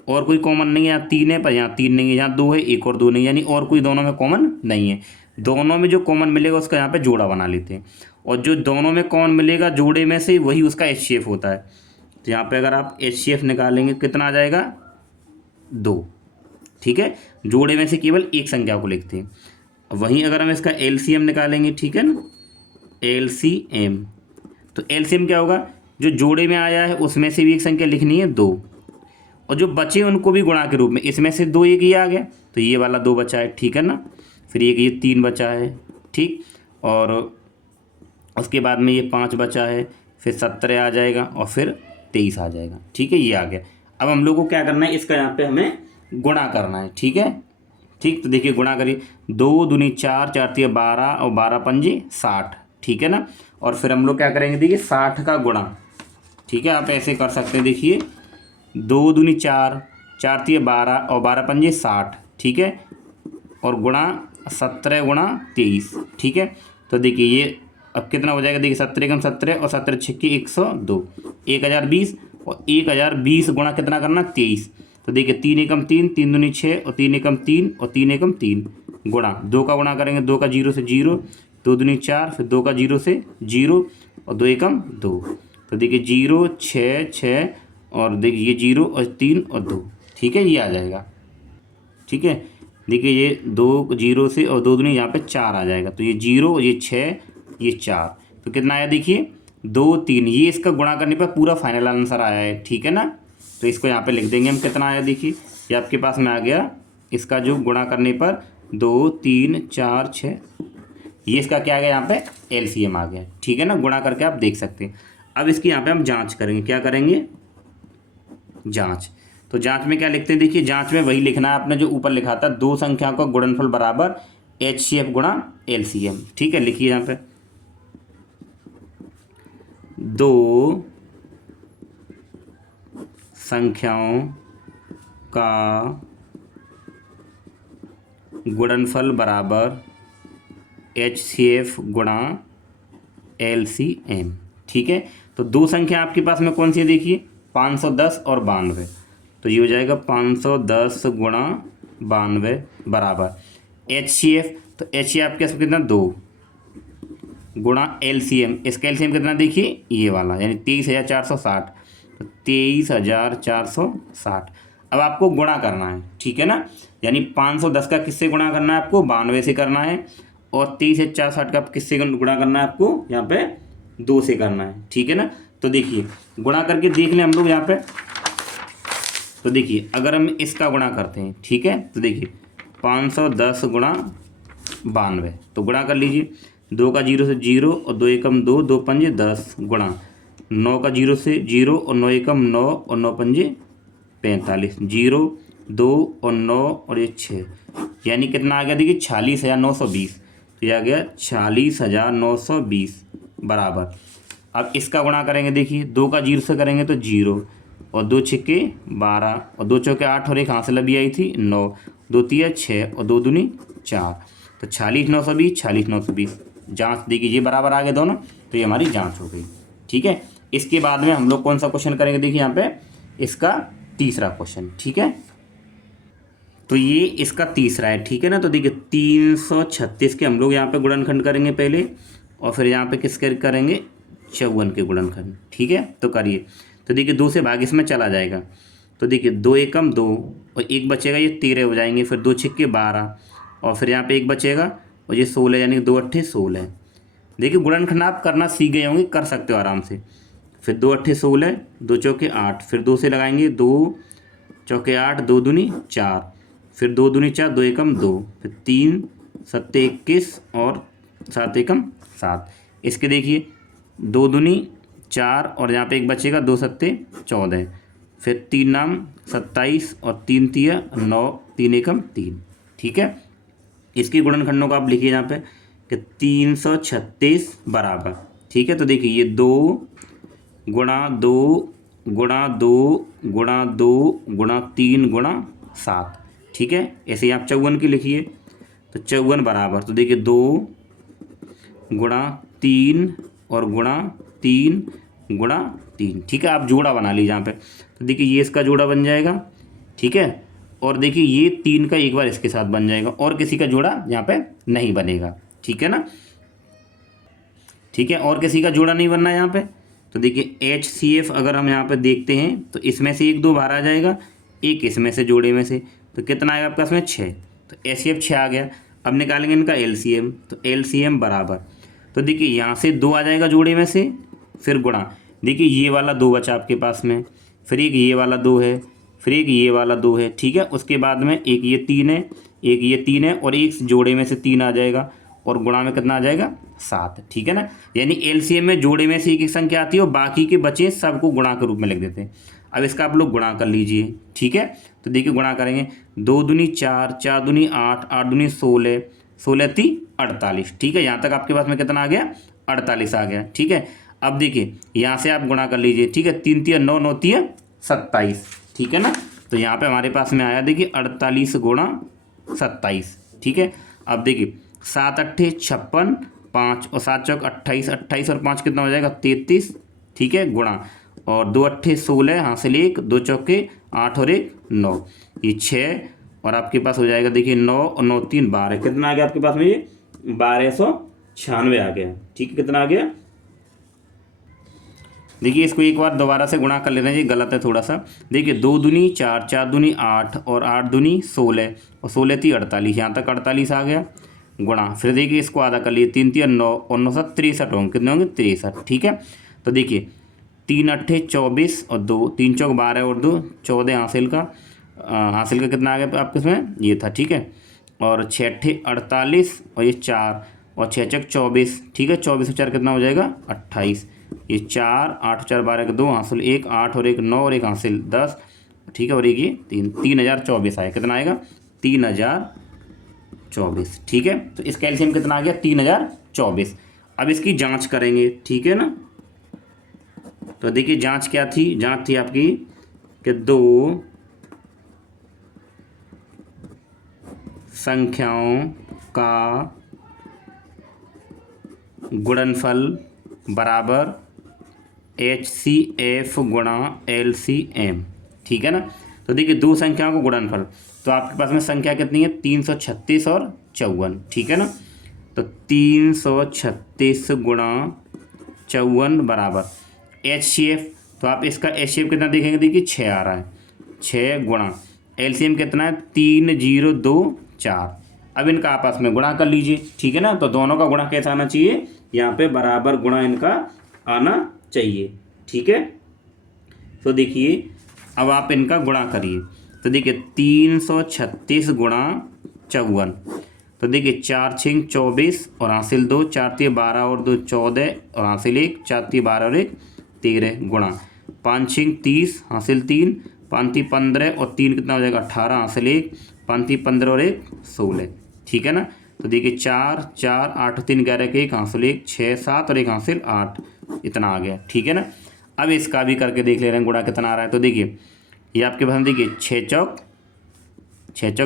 और कोई कॉमन नहीं है, यहाँ 3 है पर यहाँ 3 नहीं है, यहाँ 2 है एक और 2 नहीं, यानी और कोई दोनों में कॉमन नहीं है। दोनों में जो कॉमन मिलेगा उसका यहाँ पे जोड़ा बना लेते हैं, और जो दोनों में कॉमन मिलेगा जोड़े में से वही उसका HCF होता है। तो यहाँ पे अगर आप HCF निकालेंगे कितना आ जाएगा, 2। ठीक है, जोड़े में से केवल एक संख्या को लिखते हैं। वहीं अगर हम इसका LCM निकालेंगे, ठीक है ना, LCM, तो LCM क्या होगा, जो जोड़े में आया है उसमें से भी एक संख्या लिखनी है 2, और जो बचे उनको भी गुणा के रूप में, इसमें से 2 एक ये आ गया तो ये वाला 2 बचा है। ठीक है ना, फिर ये 3 बचा है। ठीक, और उसके बाद में ये 5 बचा है, फिर 17 आ जाएगा और फिर 23 आ जाएगा। ठीक है, ये आ गया। अब हम लोग को क्या करना है, इसका यहाँ पे हमें गुणा करना है। ठीक है, ठीक, तो देखिए गुणा करिए, 2 दूनी 4, 4 तिया 12 और 12 पंजे 60। ठीक है ना, और फिर हम लोग क्या करेंगे, देखिए 60 का गुणा। ठीक है, आप ऐसे कर सकते हैं, देखिए 2 दूनी 4, 4 तिया 12 और 12 पंजे 60। ठीक है, और गुणा 17 गुणा 23। ठीक है, तो देखिए ये अब कितना हो जाएगा, देखिए 17 कम 17 और 17 छिक्की 102, 1020, और 1020 गुणा कितना करना, 23। तो देखिए 3 एकम 3, 3 दूनी 6 और 3 एकम 3 और 3 एकम 3 गुणा 2 का गुणा करेंगे, 2 का 0 से 0, 2 दूनी 4, फिर 2 का 0 से 0 और 2 एकम 2। तो देखिए 0 6 6 और देखिए ये 0 और 3 और 2। ठीक है, ये आ जाएगा। ठीक है, देखिए ये 2 0 से और 2 दूनी यहाँ पे 4 आ जाएगा, तो ये 0 ये 6 ये 4, तो कितना आया, देखिए 2 3, ये इसका गुणा करने पर पूरा फाइनल आंसर आया है। ठीक है ना, तो इसको यहाँ पे लिख देंगे हम, कितना आया, देखिए ये आपके पास में आ गया, इसका जो गुणा करने पर 2 3 4 6, ये इसका क्या आ गया, यहाँ पे LCM आ गया। ठीक है ना, गुणा करके आप देख सकते हैं। अब इसकी यहाँ पे हम जाँच करेंगे, क्या करेंगे, जाँच। तो जाँच में क्या लिखते हैं, देखिए जाँच में वही लिखना है आपने जो ऊपर लिखा था, 2 संख्याओं का गुणनफल बराबर HCF गुणा LCM। ठीक है, लिखिए यहाँ पे 2 संख्याओं का गुणनफल बराबर HCF गुणा LCM। ठीक है, तो 2 संख्या आपके पास में कौन सी है, देखिए 510 और 92, तो ये हो जाएगा 510 गुणा 92 बराबर HCF, तो HCF के कितना 2 गुणा LCM, इसका LCM कितना, देखिए ये वाला, यानी 23,460, तो 23,460। अब आपको गुणा करना है। ठीक है ना, यानी 510 का किससे गुणा करना है, आपको 92 से करना है, और 23,460 का किससे गुणा करना है, आपको यहाँ पे 2 से करना है। ठीक है ना, तो देखिए गुणा करके देख लें हम लोग यहाँ पे, तो देखिए अगर हम इसका गुणा करते हैं, ठीक है, तो देखिए 510 गुणा 92, तो गुणा कर लीजिए, 2 का 0 से 0 और 2 एकम 2, 2 पंजे 10 गुणा 9 का 0 से 0 और 9 एकम 9 और 9 पंजे 45, 0 2 और 9 और ये 6, यानी कितना आ गया, देखिए 46,920, तो यह आ गया 46,920 बराबर। अब इसका गुणा करेंगे, देखिए 2 का 0 से करेंगे तो 0 और 2 छिक्के 12 और 2 चौके 8 और एक हाथ से लबी आई थी 9, 2 तिया 6 और 2 दूनी 4, तो 46,920 46,920। जाँच देखिए ये बराबर आ गए दोनों, तो ये हमारी जाँच हो गई। ठीक है, इसके बाद में हम लोग कौन सा क्वेश्चन करेंगे, देखिए यहाँ पे इसका तीसरा क्वेश्चन। ठीक है, तो ये इसका तीसरा है। ठीक है ना, तो देखिए 336 के हम लोग यहाँ पे गुणनखंड करेंगे पहले, और फिर यहाँ पे किसके करेंगे, 54 के गुणनखंड। ठीक है, तो करिए, तो देखिए 2 से भाग इसमें चला जाएगा, तो देखिए 2 एकम 2 और 1 बचेगा, ये 13 हो जाएंगे, फिर 2 छिक्के 12 और फिर यहाँ पे 1 बचेगा और ये 16, यानी 2 अट्ठे 16। देखिए गुणनखंड आप करना सीख गए होंगे, कर सकते हो आराम से। फिर 2 अट्ठे 16, 2 चौके 8, फिर 2 से लगाएंगे, 2 चौके 8, 2 दूनी 4, फिर 2 दूनी 4, 2 एकम 2, फिर 3 सत्ते 21 और 7 एकम 7। इसके देखिए 2 दूनी 4 और यहाँ पे 1 बचेगा, 2 सत्ते 14, फिर 3 नाम 27 और 3 तिया 9, 3 एकम 3। ठीक है, इसकी गुणनखंडों को आप लिखिए यहाँ पे, कि 336 बराबर, ठीक है। तो देखिए ये 2 गुणा 2 गुणा 2 गुणा 2 गुणा 3 गुणा 7, ठीक है। ऐसे ही आप 54 की लिखिए, तो 54 बराबर, तो देखिए 2 गुणा 3 और गुणा 3 गुणा 3, ठीक है। आप जोड़ा बना लीजिए यहाँ पे, तो देखिए ये इसका जोड़ा बन जाएगा, ठीक है। और देखिए ये 3 का एक बार इसके साथ बन जाएगा, और किसी का जोड़ा यहाँ पे नहीं बनेगा, ठीक है ना, ठीक है। और किसी का जोड़ा नहीं बनना है यहाँ पे। तो देखिए HCF अगर हम यहाँ पे देखते हैं तो इसमें से 1 2 बाहर आ जाएगा, एक इसमें से जोड़े में से, तो कितना आएगा आपका इसमें 6, तो HCF 6 आ गया। अब निकालेंगे इनका LCM, तो LCM बराबर, तो देखिए यहाँ से 2 आ जाएगा जोड़े में से, फिर गुणा, देखिए ये वाला 2 बचा आपके पास में, फिर एक ये वाला 2 है, फिर एक ये वाला 2 है, ठीक है। उसके बाद में एक ये 3 है, एक ये 3 है, और एक जोड़े में से 3 आ जाएगा, और गुणा में कितना आ जाएगा 7, ठीक है ना। यानी LCM में जोड़े में से एक संख्या आती है और बाकी के बचे सबको गुणा के रूप में लिख देते हैं। अब इसका आप लोग गुणा कर लीजिए, ठीक है। तो देखिए गुणा करेंगे, 2 दूनी 4, 4 दूनी 8, 8 दूनी 16, 16 ती 48, ठीक है। यहाँ तक आपके पास में कितना आ गया 48 आ गया, ठीक है। अब देखिए यहाँ से आप गुणा कर लीजिए, ठीक है, 3 तिया 9, 9 तिया 27, ठीक है ना। तो यहाँ पे हमारे पास में आया देखिए 48 गुणा 27, ठीक है। अब देखिए 7 अट्ठे 56, 5 और 7 चौक 28, 28 और 5 कितना हो जाएगा 33, ठीक है, गुणा, और 2 अट्ठे 16, हासिल 1, 2 चौके 8 और 1 9, ये 6, और आपके पास हो जाएगा देखिए 9 और 9 3 12, कितना आ गया आपके पास में ये 1296 आ गया, ठीक है। कितना आ गया, देखिए इसको एक बार दोबारा से गुणा कर लेते हैं, ये गलत है थोड़ा सा। देखिए 2 दूनी 4, 4 दूनी 8 और 8 दूनी 16 और 16 ती 48, यहाँ तक 48 आ गया, गुणा, फिर देखिए इसको आधा कर लिए, 3 तिया 9 और 9 7 63 होंगे, कितने होंगे 63, ठीक है। तो देखिए 3 अट्ठे 24 और 2, 3 चौक 12 और 2 14, हासिल का कितना आ गया आपके इसमें ये था, ठीक है। और 6 अट्ठे 48 और ये 4, और 6 चौक 24, ठीक है, 24 और 4 कितना हो जाएगा 28, ये 4, 8 4 12 का 2, हासिल 1 8 और 1 9 और 1 हासिल 10, ठीक है। और एक ये 3, 3024 आया, कितना आएगा 3024, ठीक है। तो इसका एलसीएम कितना आ गया 3024। अब इसकी जांच करेंगे, ठीक है ना। तो देखिए जांच क्या थी, जांच थी आपकी कि 2 संख्याओं का गुणनफल बराबर HCF गुणा LCM, ठीक है ना। तो देखिए 2 संख्याओं का गुणनफल, तो आपके पास में संख्या कितनी है 336 और 54, ठीक है ना। तो 336 गुणा 54 बराबर HCF, तो आप इसका HCF कितना देखेंगे, देखिए 6 आ रहा है, 6 गुणा LCM कितना है 3024। अब इनका आपस में गुणा कर लीजिए, ठीक है ना। तो दोनों का गुणा कैसा आना चाहिए, यहाँ पे बराबर गुणा इनका आना चाहिए, ठीक है। तो देखिए अब आप इनका गुणा करिए, तो देखिए 336 गुणा 54, तो देखिए 4 6 24 और हासिल 2, 4 3 12 और 2 14 और हासिल 1, 4 3 12 और 1 13, गुणा 5 6 30 हासिल 3, 5 3 15 और 3 कितना हो जाएगा 18, हासिल 1, 5 3 15 और 1 16, ठीक है ना। तो देखिए 4 4 8 3 11 के 1 हासिल 1, 6 7 और 1 हासिल 8, इतना आ गया, ठीक है ना। अब इसका भी करके देख ले रहे हैं गुणा कितना आ रहा है। तो देखिए ये आपके पास देखिए 6 चौक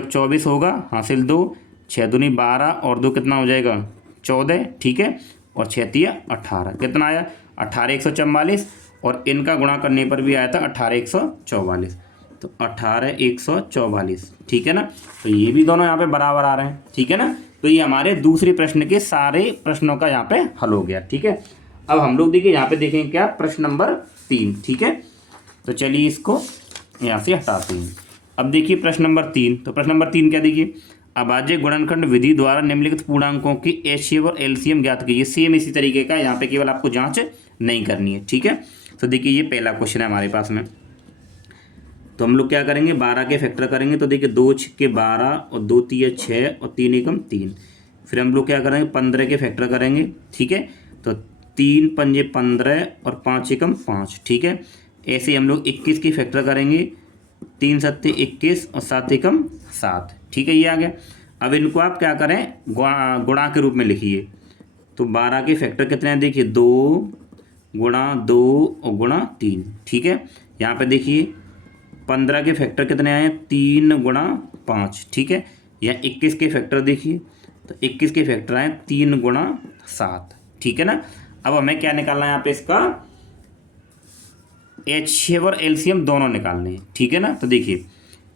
24 होगा, हासिल 2, 6 दूनी 12 और 2 कितना हो जाएगा 14, ठीक है, और 6 तिया 18, कितना आया 18 144, और इनका गुणा करने पर भी आया था 18 144, तो 18 144, ठीक है ना। तो ये भी दोनों यहाँ पे बराबर आ रहे हैं, ठीक है ना। तो ये हमारे दूसरे प्रश्न के सारे प्रश्नों का यहाँ पे हल हो गया, ठीक है। अब हम लोग देखिए यहाँ पे देखेंगे क्या प्रश्न नंबर 3, ठीक है। तो चलिए इसको यहाँ से हटाते हैं। अब देखिए प्रश्न नंबर 3, तो प्रश्न नंबर 3 क्या देखिए, अभाज्य गुणनखंड विधि द्वारा निम्नलिखित पूर्णांकों की HCF और LCM ज्ञात कीजिए। सेम इसी तरीके का यहाँ पे, केवल आपको जांच नहीं करनी है, ठीक है। तो देखिए ये पहला क्वेश्चन है हमारे पास में, तो हम लोग क्या करेंगे 12 के फैक्टर करेंगे। तो देखिए 2 के 12 और 2 तिया 6 और 3 एकम 3, फिर हम लोग क्या करेंगे 15 के फैक्टर करेंगे, ठीक है। तो 3 पंजे 15 और 5 एकम 5, ठीक है। ऐसे हम लोग 21 की फैक्टर करेंगे, 3 सत्ते 21 और 7 एकम 7, ठीक है, ये आ गया। अब इनको आप क्या करें, गुणा के रूप में लिखिए। तो 12 के फैक्टर कितने हैं, देखिए 2 गुणा 2 और गुणा 3, ठीक है। यहाँ पे देखिए 15 के फैक्टर कितने आए, 3 गुणा 5, ठीक है। या 21 के फैक्टर देखिए, तो 21 के फैक्टर आए 3 गुणा 7, ठीक है ना। अब हमें क्या निकालना है यहाँ पे, इसका HCF और LCM दोनों निकालने हैं, ठीक है ना। तो देखिए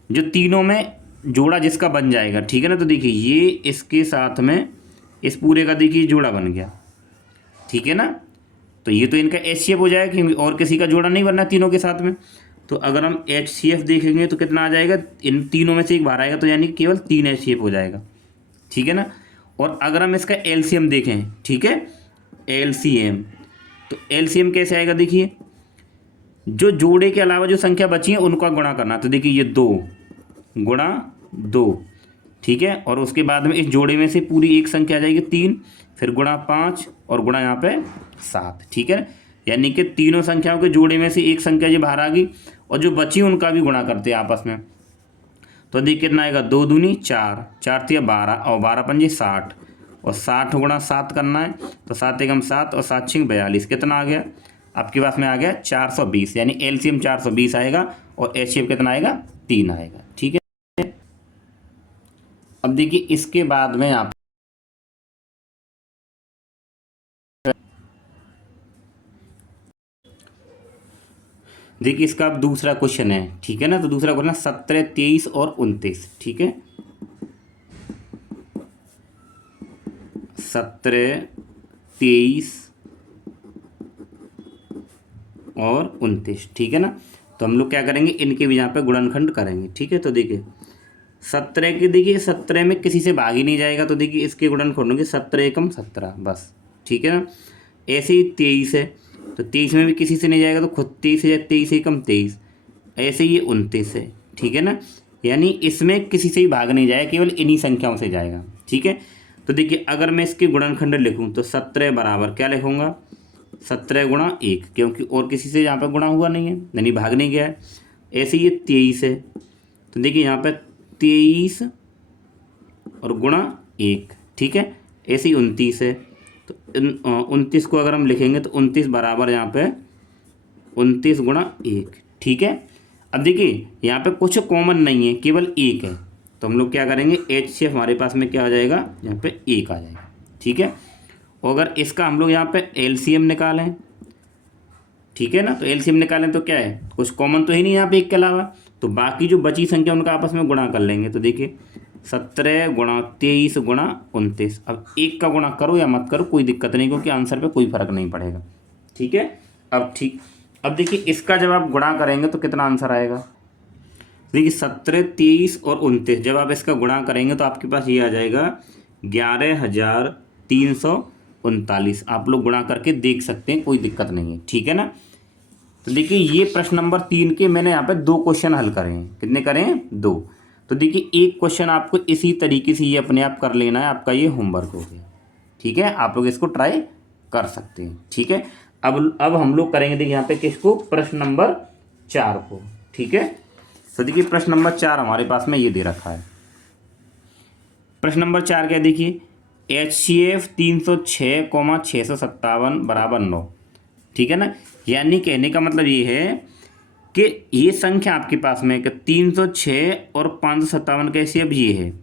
जो तीनों में जोड़ा जिसका बन जाएगा, ठीक है ना। तो देखिए ये इसके साथ में इस पूरे का देखिए जोड़ा बन गया, ठीक है ना। तो ये तो इनका HCF हो जाएगा क्योंकि और किसी का जोड़ा नहीं बनना तीनों के साथ में। तो अगर हम HCF देखेंगे तो कितना आ जाएगा, इन तीनों में से एक बाहर आएगा, तो यानी केवल 3 HCF हो जाएगा, ठीक है ना। और अगर हम इसका LCM देखें, ठीक है, LCM, तो LCM कैसे आएगा, देखिए जो जोड़े के अलावा जो संख्या बची है उनका गुणा करना। तो देखिए ये 2 गुणा 2, ठीक है। और उसके बाद में इस जोड़े में से पूरी एक संख्या आ जाएगी 3, फिर गुणा 5 और गुणा यहाँ पे 7, ठीक है। यानी कि तीनों संख्याओं के जोड़े में से एक संख्या जो बाहर आ गई और जो बची उनका भी गुणा करते हैं आपस में। तो देखिए कितना आएगा, 2 दूनी 4, 4 तिया 12 और 12 पंजे 60, और 60 गुणा 7 करना है। तो 7 एकम 7 और 7 छिंग 42, कितना आ गया आपके पास में, आ गया 420। यानी LCM 420 आएगा और HCF कितना आएगा, 3 आएगा, ठीक है। अब देखिए इसके बाद में आप देखिए इसका अब दूसरा क्वेश्चन है, ठीक है ना। तो दूसरा क्वेश्चन 17, 23 और 29, ठीक है। 17, 23 और 29, ठीक है ना। तो हम लोग क्या करेंगे, इनके भी यहाँ पे गुणनखंड करेंगे, ठीक है। तो देखिए 17 के, देखिए 17 में किसी से भाग ही नहीं जाएगा, तो देखिए इसके गुणनखंड होंगे 17 एकम 17 बस, ठीक है ना। ऐसे ही 23 है, तो 23 में भी किसी से नहीं जाएगा, तो खुद 23 है, 23 एकम 23। ऐसे ही 29 है, ठीक है ना। यानी इसमें किसी से ही भाग नहीं जाएगा, केवल इन्हीं संख्याओं से जाएगा, ठीक है। तो देखिए अगर मैं इसके गुणनखंड लिखूँ तो 17 बराबर क्या लिखूँगा, 17 गुणा 1, क्योंकि और किसी से यहाँ पर गुणा हुआ नहीं है, यानी भाग नहीं गया है। ऐसे ही ये 23 है, तो देखिए यहाँ पे 23 और गुणा 1, ठीक है। ऐसे ही 29 है, तो 29 को अगर हम लिखेंगे तो 29 बराबर यहाँ पे 29 गुणा 1, ठीक है। अब देखिए यहाँ पे कुछ कॉमन नहीं है, केवल 1 है, तो हम लोग क्या करेंगे, HCF हमारे पास में क्या आ जाएगा, यहाँ पे 1 आ जाएगा, ठीक है। और अगर इसका हम लोग यहाँ पे LCM निकालें, ठीक है ना, तो LCM निकालें तो क्या है, कुछ कॉमन तो ही नहीं यहाँ पे 1 के अलावा, तो बाकी जो बची संख्या उनका आपस में गुणा कर लेंगे। तो देखिए 17 गुणा 23 गुणा 29, अब 1 का गुणा करो या मत करो कोई दिक्कत नहीं, क्योंकि आंसर पे कोई फर्क नहीं पड़ेगा, ठीक है। अब देखिए इसका जब आप गुणा करेंगे तो कितना आंसर आएगा, देखिए 17, 23 और 29, जब आप इसका गुणा करेंगे तो आपके पास ये आ जाएगा 11,339। आप लोग गुणा करके देख सकते हैं, कोई दिक्कत नहीं है, ठीक है ना। तो देखिए ये प्रश्न नंबर 3 के मैंने यहाँ पे 2 क्वेश्चन हल करे हैं, कितने करे हैं, 2। तो देखिए एक क्वेश्चन आपको इसी तरीके से ये अपने आप कर लेना है, आपका ये होमवर्क हो गया, ठीक है। आप लोग इसको ट्राई कर सकते हैं, ठीक है। अब हम लोग करेंगे देखिए यहाँ पे किसको, प्रश्न नंबर 4 को, ठीक है। तो देखिए प्रश्न नंबर 4 हमारे पास में ये दे रखा है। प्रश्न नंबर 4 क्या, देखिए HCF 306,657 बराबर 9, ठीक है ना। यानी कहने का मतलब ये है कि ये संख्या आपके पास में 306 और 557 का HCF ये है,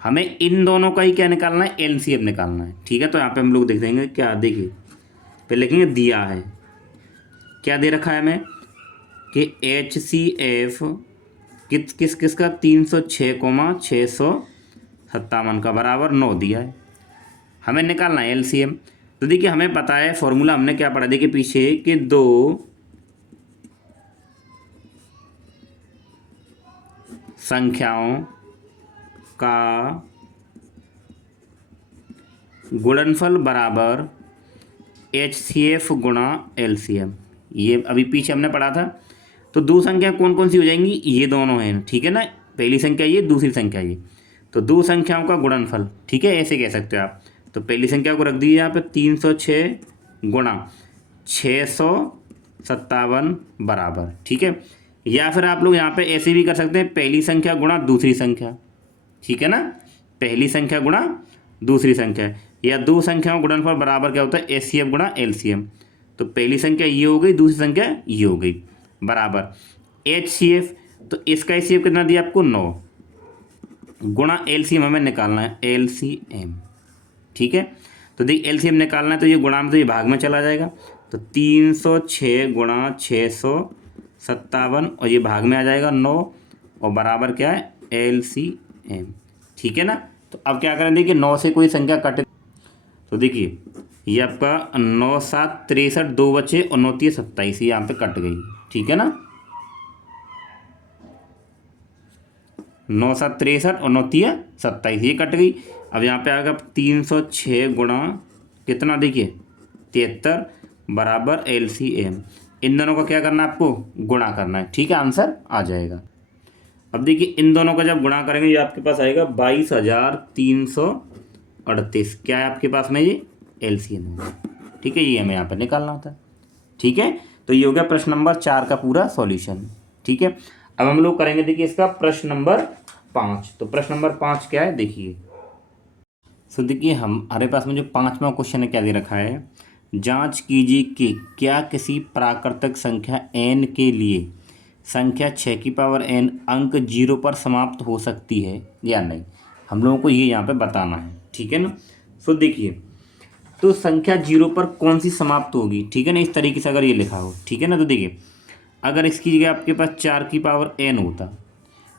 हमें इन दोनों का ही क्या निकालना है, LCM निकालना है, ठीक है। तो यहाँ पे हम लोग देख देंगे क्या, देखिए पहले लिखेंगे दिया है, क्या दे रखा है हमें कि HCF किसका 306,657 का बराबर 9 दिया है, हमें निकालना है LCM। तो देखिए हमें पता है फॉर्मूला हमने क्या पढ़ा, देखिए पीछे कि 2 संख्याओं का गुणनफल बराबर HCF गुणा LCM, ये अभी पीछे हमने पढ़ा था। तो 2 संख्या कौन कौन सी हो जाएंगी, ये दोनों हैं, ठीक है ना। पहली संख्या ये, दूसरी संख्या ये, तो 2 संख्याओं का गुणनफल, ठीक है, ऐसे कह सकते हो आप। तो पहली संख्या को रख दीजिए यहाँ पे 306 गुणा 657 बराबर, ठीक है। या फिर आप लोग यहाँ पे ऐसे भी कर सकते हैं, पहली संख्या गुणा दूसरी संख्या, ठीक है ना। पहली संख्या गुणा दूसरी संख्या, या दो संख्याओं गुणनफल बराबर क्या होता है, एचसीएफ गुणा एलसीएम। तो पहली संख्या ये हो गई, दूसरी संख्या ये हो गई, बराबर एचसीएफ। तो इसका एचसीएफ कितना दिया आपको, 9, गुणा एलसीएम हमें निकालना है, एलसीएम। ठीक है, तो देखिए एलसीएम निकालना है तो ये गुणा में तो ये भाग में चला जाएगा, तो 306 गुणा 657 और ये भाग में आ जाएगा 9 और बराबर क्या है, एलसीएम। ठीक है ना। तो अब क्या करें, देखिए 9 से कोई संख्या कटे तो देखिए ये आपका 9 7 63, 2 बचे और 9 3 27, ये यहाँ पे कट गई। ठीक है ना, 9 7 63 और 9 3 27, ये कट गई। अब यहाँ पे आएगा 306 गुणा कितना, देखिए 73 बराबर एलसीएम। इन दोनों का क्या करना है आपको, गुणा करना है। ठीक है, आंसर आ जाएगा। अब देखिए इन दोनों का जब गुणा करेंगे ये आपके पास आएगा 22,338। क्या है आपके पास में, ये एलसीएम होगा। ठीक है, ये हमें यहाँ पर निकालना होता है। ठीक है, तो ये हो गया प्रश्न नंबर 4 का पूरा सॉल्यूशन। ठीक है, अब हम लोग करेंगे देखिए इसका प्रश्न नंबर 5। तो प्रश्न नंबर 5 क्या है, देखिए। सो देखिए हमारे पास में जो 5वां क्वेश्चन है क्या दे रखा है, जांच कीजिए कि क्या किसी प्राकृतिक संख्या n के लिए संख्या 6 की पावर n अंक 0 पर समाप्त हो सकती है या नहीं, हम लोगों को ये यहाँ पे बताना है। ठीक है ना। सो देखिए, तो संख्या 0 पर कौन सी समाप्त होगी, ठीक है ना, इस तरीके से अगर ये लिखा हो, ठीक है ना। तो देखिए अगर इसकी जगह आपके पास 4 की पावर n होता,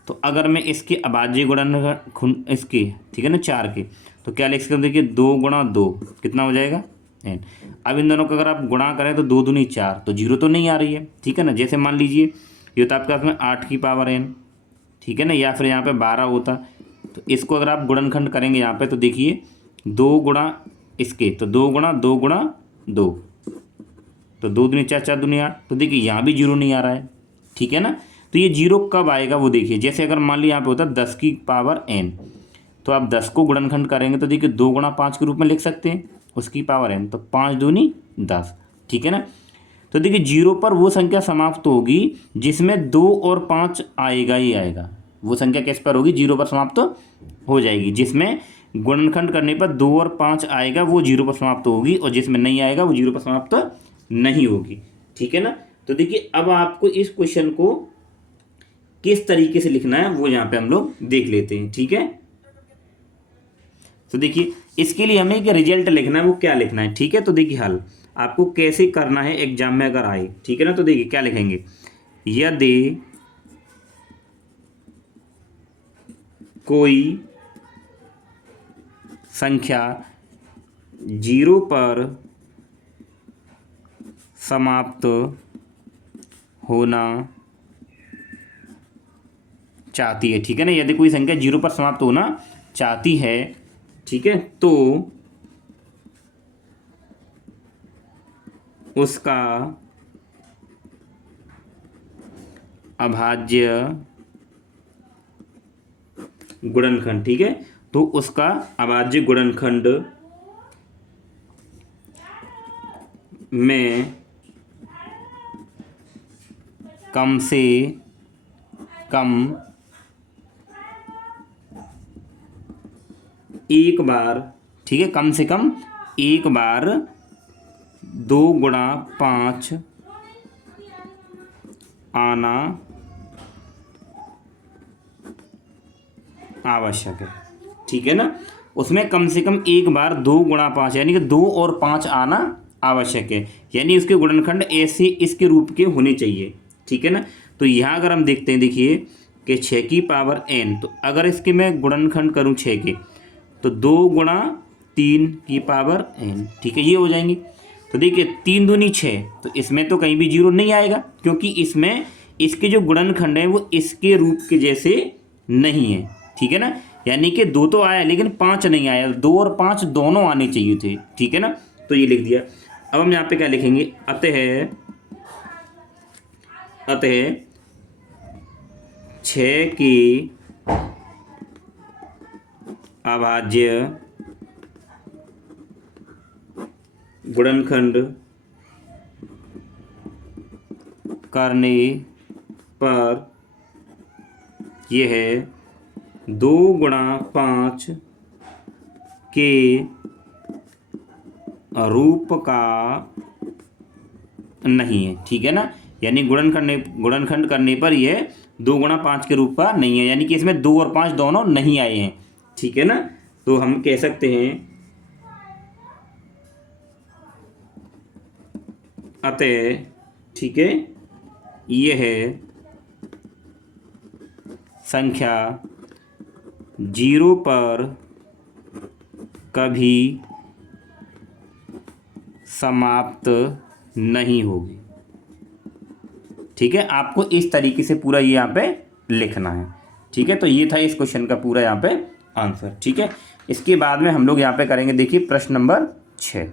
तो अगर मैं इसके अभाज्य गुणन इसके, ठीक है ना, 4 के, तो क्या लिख सकते हैं, देखिए 2 गुणा 2 कितना हो जाएगा, n। अब इन दोनों का अगर आप गुणा करें तो 2 दूनी 4, तो 0 तो नहीं आ रही है। ठीक है ना, जैसे मान लीजिए ये होता आपके पास में 8 की पावर n, ठीक है ना, या फिर यहाँ पे 12 होता, तो इसको अगर आप गुणनखंड करेंगे यहाँ पे तो देखिए 2 गुणा इसके, तो 2 गुणा 2 गुणा 2, तो 2 दूनी 4, 4 दूनी 8, तो देखिए यहाँ भी 0 नहीं आ रहा है। ठीक है ना, तो ये 0 कब आएगा वो देखिए, जैसे अगर मान लीजिए यहाँ पे होता 10 की पावर n, तो आप 10 को गुणनखंड करेंगे तो देखिए 2 गुणा 5 के रूप में लिख सकते हैं उसकी पावर n, तो 5 दूनी 10। ठीक है ना, तो देखिए 0 पर वो संख्या समाप्त होगी जिसमें 2 और 5 आएगा ही आएगा। वो संख्या किस पर होगी, 0 पर समाप्त हो जाएगी, जिसमें गुणनखंड करने पर 2 और 5 आएगा वो 0 पर समाप्त होगी, और जिसमें नहीं आएगा वो 0 पर समाप्त नहीं होगी। ठीक है ना, तो देखिए अब आपको इस क्वेश्चन को किस तरीके से लिखना है वो यहाँ पे हम लोग देख लेते हैं। ठीक है, तो देखिए इसके लिए हमें एक रिजल्ट लिखना है, वो क्या लिखना है। ठीक है, तो देखिए हल आपको कैसे करना है एग्जाम में अगर आए। ठीक है ना, तो देखिए क्या लिखेंगे, यदि कोई संख्या 0 पर समाप्त होना चाहती है, ठीक है ना, यदि कोई संख्या 0 पर समाप्त होना चाहती है, ठीक है, तो उसका अभाज्य गुणनखंड, ठीक है, तो उसका अभाज्य गुणनखंड में कम से कम एक बार, ठीक है, कम से कम एक बार 2 गुणा 5 आना आवश्यक है। ठीक है ना, उसमें कम से कम एक बार 2 गुणा 5 यानी कि 2 और 5 आना आवश्यक है, यानी उसके गुणनखंड ऐसे इसके रूप के होने चाहिए। ठीक है ना, तो यहाँ अगर हम देखते हैं, देखिए कि 6 की पावर n, तो अगर इसके मैं गुणनखंड करूँ 6 के, तो 2 गुणा 3 की पावर n, ठीक है, ये हो जाएंगे। तो देखिए 3 दूनी 6, तो इसमें तो कहीं भी 0 नहीं आएगा, क्योंकि इसमें इसके जो गुणनखंड है वो इसके रूप के जैसे नहीं है। ठीक है ना, यानी कि 2 तो आया लेकिन 5 नहीं आया, 2 और 5 दोनों आने चाहिए थे। ठीक है ना, तो ये लिख दिया। अब हम यहाँ पे क्या लिखेंगे, अतः 6 की अभाज्य गुणनखंड करने पर यह 2 गुणा 5 के रूप का नहीं है, ठीक है ना। यानी गुणनखंड करने पर ये 2 गुणा 5 के रूप का नहीं है, यानी कि इसमें 2 और 5 दोनों नहीं आए हैं, ठीक है ना। तो हम कह सकते हैं अतः, ठीक है, यह संख्या 0 पर कभी समाप्त नहीं होगी, ठीक है। आपको इस तरीके से पूरा ये यहाँ पे लिखना है, ठीक है। तो ये था इस क्वेश्चन का पूरा यहाँ पे आंसर, ठीक है। इसके बाद में हम लोग यहाँ पे करेंगे, देखिए प्रश्न नंबर 6।